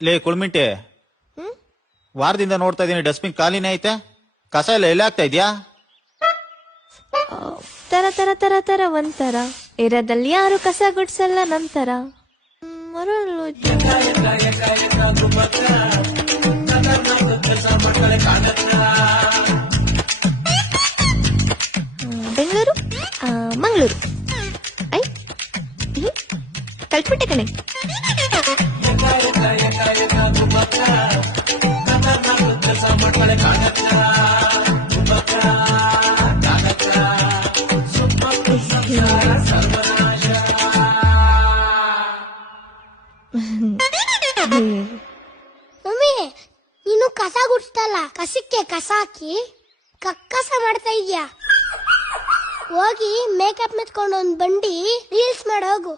ಲೇ ಕುಳ್ಮಿಂಟಿ, ವಾರದಿಂದ ನೋಡ್ತಾ ಇದೀನಿ ಡಸ್ಟ್ಬಿನ್ ಖಾಲಿನೇ ಐತೆ, ಕಸ ಎಲ್ಲ ಎಲ್ಲಿ ಆಗ್ತಾ ಇದ್ಯಾ? ತರ ತರ ತರ ತರ ಒಂಥರ ಇರೋದಲ್ಲಿ ಯಾರು ಕಸ ಗುಡ್ಸಲ್ಲ ನಂತರ ಮರಳು ಬೆಂಗಳೂರು ಮಂಗಳೂರು ಐ ಕಲ್ಪಿಟ್ಟೆ ಕಣೆ. ಮಮ್ಮಿ, ನೀನು ಕಸ ಗುಡ್ಸ್ತಲ್ಲ, ಕಸಕ್ಕೆ ಕಸ ಹಾಕಿ ಕಕ್ಕಸ ಮಾಡ್ತಾ ಇದ್ಯಾ? ಹೋಗಿ ಮೇಕಪ್ ಮೆತ್ಕೊಂಡು ಒಂದ್ ಬಂಡಿ ರೀಲ್ಸ್ ಮಾಡೋಗು.